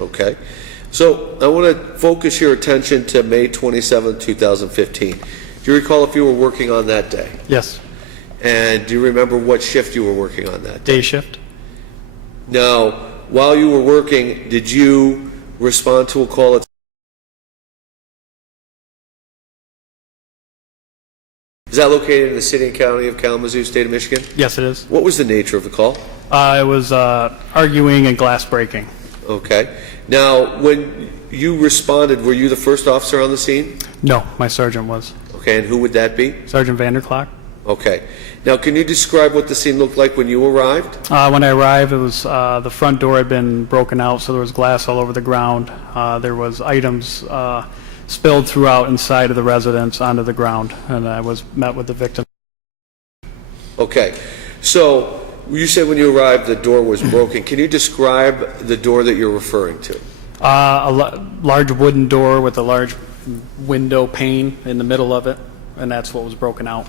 Okay. So I want to focus your attention to May 27, 2015. Do you recall if you were working on that day? Yes. And do you remember what shift you were working on that day? Day shift. Now, while you were working, did you respond to a call at... Is that located in the city and county of Kalamazoo, state of Michigan? Yes, it is. What was the nature of the call? It was arguing and glass breaking. Okay. Now, when you responded, were you the first officer on the scene? No, my sergeant was. Okay, and who would that be? Sergeant Vanderclock. Okay. Now, can you describe what the scene looked like when you arrived? When I arrived, it was the front door had been broken out, so there was glass all over the ground. There was items spilled throughout inside of the residence onto the ground, and I was met with the victim. Okay. So you said when you arrived the door was broken. Can you describe the door that you're referring to? A large wooden door with a large window pane in the middle of it, and that's what was broken out.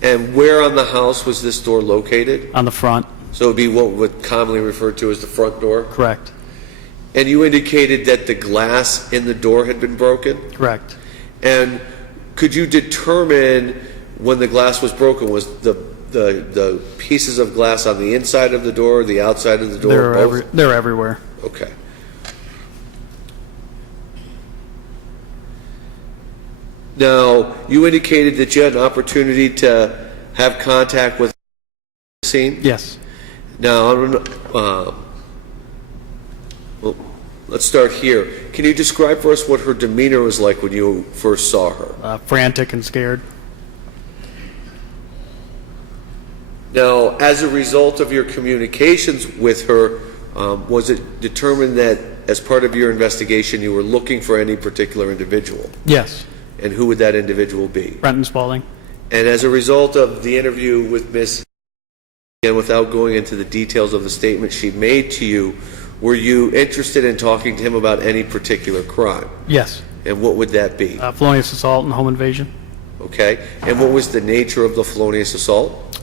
And where on the house was this door located? On the front. So it would be what would commonly referred to as the front door? Correct. And you indicated that the glass in the door had been broken? Correct. And could you determine when the glass was broken, was the pieces of glass on the inside of the door or the outside of the door? They're everywhere. Okay. Now, you indicated that you had an opportunity to have contact with the scene? Yes. Now, well, let's start here. Can you describe for us what her demeanor was like when you first saw her? Frantic and scared. Now, as a result of your communications with her, was it determined that as part of your investigation you were looking for any particular individual? Yes. And who would that individual be? Brenton Spaulding. And as a result of the interview with Ms. and without going into the details of the statement she made to you, were you interested in talking to him about any particular crime? Yes. And what would that be? Felonious assault and home invasion. Okay. And what was the nature of the felonious assault?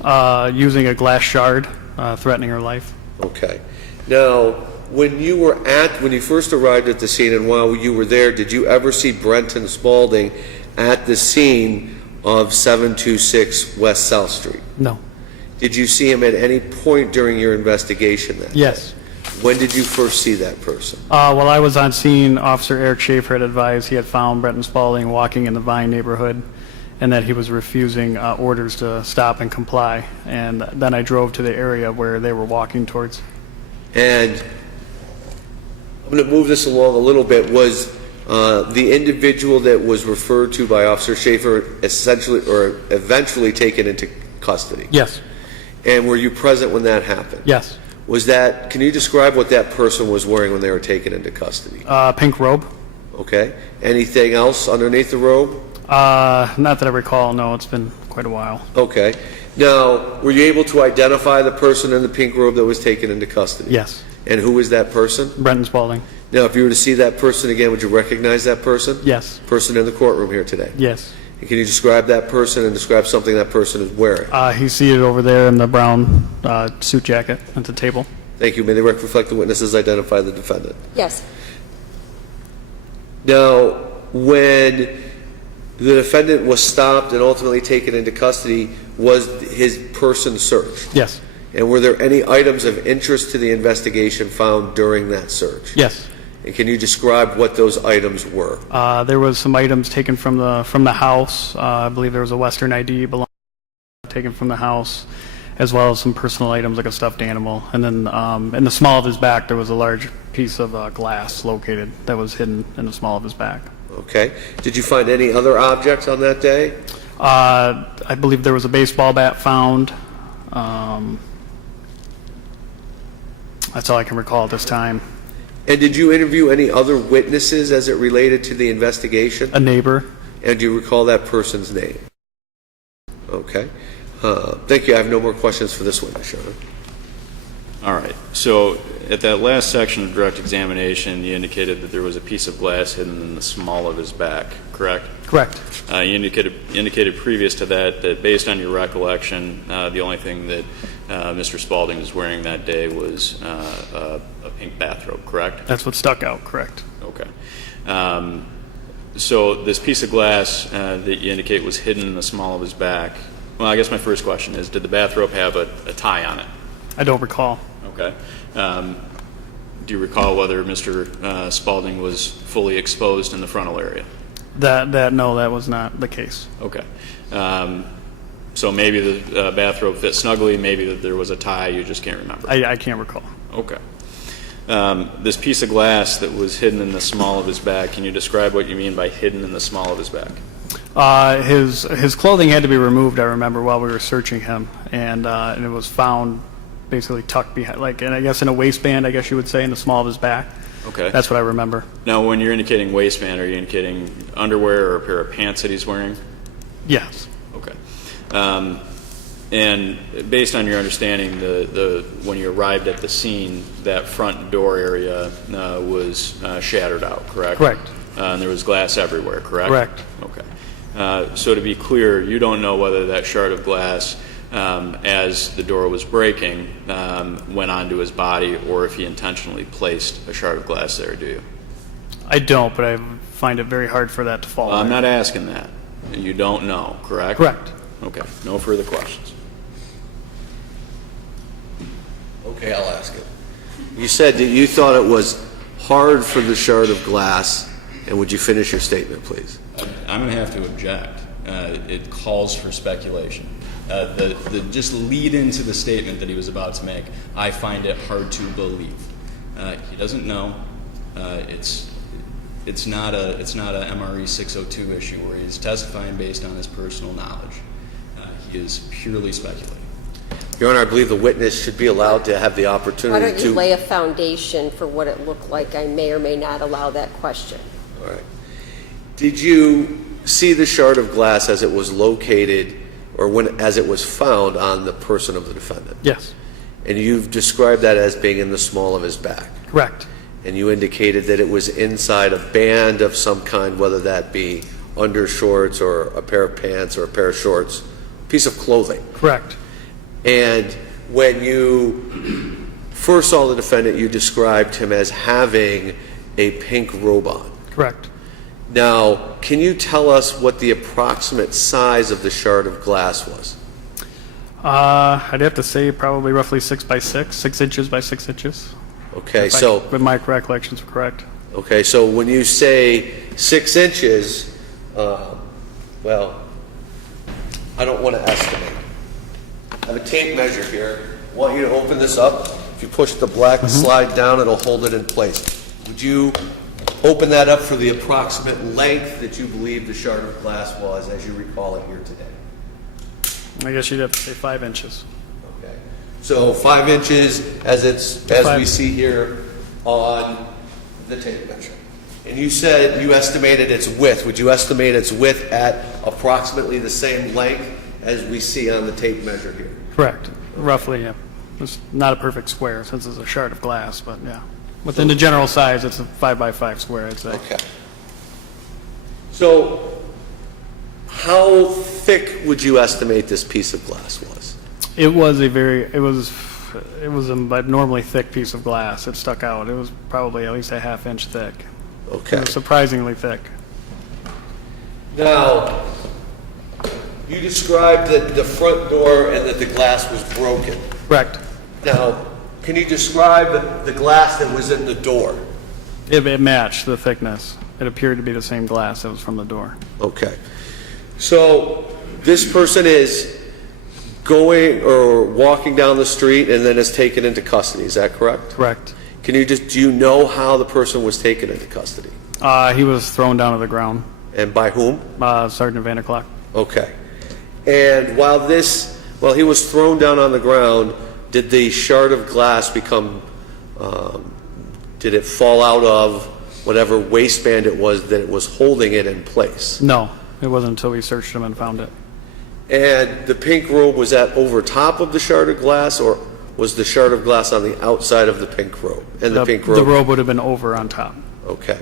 Using a glass shard, threatening her life. Okay. Now, when you first arrived at the scene and while you were there, did you ever see Brenton Spaulding at the scene of 726 West South Street? No. Did you see him at any point during your investigation then? Yes. When did you first see that person? While I was on scene, Officer Erik Schaefer had advised he had found Brenton Spaulding walking in the Vine neighborhood and that he was refusing orders to stop and comply. And then I drove to the area where they were walking towards. And I'm going to move this along a little bit. Was the individual that was referred to by Officer Schaefer essentially or eventually taken into custody? Yes. And were you present when that happened? Yes. Can you describe what that person was wearing when they were taken into custody? Pink robe. Okay. Anything else underneath the robe? Not that I recall, no. It's been quite a while. Okay. Now, were you able to identify the person in the pink robe that was taken into custody? Yes. And who was that person? Brenton Spaulding. Now, if you were to see that person again, would you recognize that person? Yes. Person in the courtroom here today? Yes. And can you describe that person and describe something that person is wearing? He's seated over there in the brown suit jacket at the table. Thank you. May the record reflect the witnesses identify the defendant? Yes. Now, when the defendant was stopped and ultimately taken into custody, was his person searched? Yes. And were there any items of interest to the investigation found during that search? Yes. And can you describe what those items were? There was some items taken from the house. I believe there was a Western ID taken from the house, as well as some personal items like a stuffed animal. And then in the small of his back, there was a large piece of glass located that was hidden in the small of his back. Okay. Did you find any other objects on that day? I believe there was a baseball bat found. That's all I can recall at this time. And did you interview any other witnesses as it related to the investigation? A neighbor. And do you recall that person's name? Okay. Thank you. I have no more questions for this witness, Your Honor. All right. So at that last section of direct examination, you indicated that there was a piece of glass hidden in the small of his back, correct? Correct. You indicated previous to that that based on your recollection, the only thing that Mr. Spaulding was wearing that day was a pink bathrobe, correct? That's what stuck out, correct. Okay. So this piece of glass that you indicate was hidden in the small of his back, well, I guess my first question is, did the bathrobe have a tie on it? I don't recall. Okay. Do you recall whether Mr. Spaulding was fully exposed in the frontal area? No, that was not the case. Okay. So maybe the bathrobe fit snugly, maybe that there was a tie, you just can't remember. I can't recall. Okay. This piece of glass that was hidden in the small of his back, can you describe what you mean by hidden in the small of his back? His clothing had to be removed, I remember, while we were searching him, and it was found basically tucked behind, and I guess in a waistband, I guess you would say, in the small of his back. Okay. That's what I remember. Now, when you're indicating waistband, are you indicating underwear or a pair of pants that he's wearing? Yes. Okay. And based on your understanding, when you arrived at the scene, that front door area was shattered out, correct? Correct. And there was glass everywhere, correct? Correct. Okay. So to be clear, you don't know whether that shard of glass, as the door was breaking, went onto his body, or if he intentionally placed a shard of glass there, do you? I don't, but I find it very hard for that to fall. I'm not asking that. You don't know, correct? Correct. Okay. No further questions. Okay, I'll ask it. You said that you thought it was hard for the shard of glass, and would you finish your statement, please? I'm going to have to object. It calls for speculation. The just lead into the statement that he was about to make, I find it hard to believe. He doesn't know. It's not a MRE 602 issue where he's testifying based on his personal knowledge. He is purely speculating. Your Honor, I believe the witness should be allowed to have the opportunity to... Why don't you lay a foundation for what it looked like? I may or may not allow that question. All right. Did you see the shard of glass as it was located, or as it was found on the person of the defendant? Yes. And you've described that as being in the small of his back. Correct. And you indicated that it was inside a band of some kind, whether that be undershorts or a pair of pants or a pair of shorts, piece of clothing. Correct. And when you first saw the defendant, you described him as having a pink robe on. Correct. Now, can you tell us what the approximate size of the shard of glass was? I'd have to say probably roughly 6 by 6, 6 inches by 6 inches. Okay, so... If my recollections are correct. Okay, so when you say 6 inches, well, I don't want to estimate. I have a tape measure here. I want you to open this up. If you push the black slide down, it'll hold it in place. Would you open that up for the approximate length that you believe the shard of glass was, as you recall it here today? I guess you'd have to say 5 inches. Okay. So 5 inches as we see here on the tape measure. And you said you estimated its width. Would you estimate its width at approximately the same length as we see on the tape measure here? Correct. Roughly, yeah. It's not a perfect square since it's a shard of glass, but yeah. Within the general size, it's a 5 by 5 square, I'd say. Okay. So how thick would you estimate this piece of glass was? It was a abnormally thick piece of glass. It stuck out. It was probably at least a ½ inch thick. Okay. It was surprisingly thick. Now, you described that the front door and that the glass was broken. Correct. Now, can you describe the glass that was in the door? It matched the thickness. It appeared to be the same glass that was from the door. Okay. So this person is going or walking down the street and then is taken into custody. Is that correct? Correct. Do you know how the person was taken into custody? He was thrown down to the ground. And by whom? Sergeant Vanderclock. Okay. And while he was thrown down on the ground, did the shard of glass did it fall out of whatever waistband it was that it was holding it in place? No, it wasn't until we searched him and found it. And the pink robe, was that over top of the shard of glass, or was the shard of glass on the outside of the pink robe? And the pink robe? The robe would have been over on top. Okay.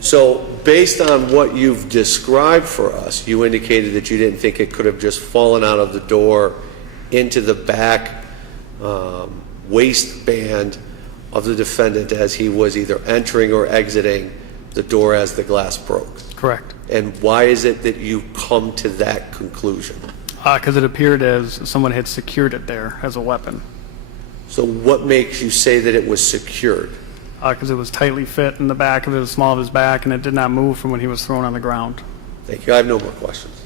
So based on what you've described for us, you indicated that you didn't think it could have just fallen out of the door into the back waistband of the defendant as he was either entering or exiting the door as the glass broke? Correct. And why is it that you come to that conclusion? Because it appeared as someone had secured it there as a weapon. So what makes you say that it was secured? Because it was tightly fit in the back of the small of his back, and it did not move from when he was thrown on the ground. Thank you. I have no more questions.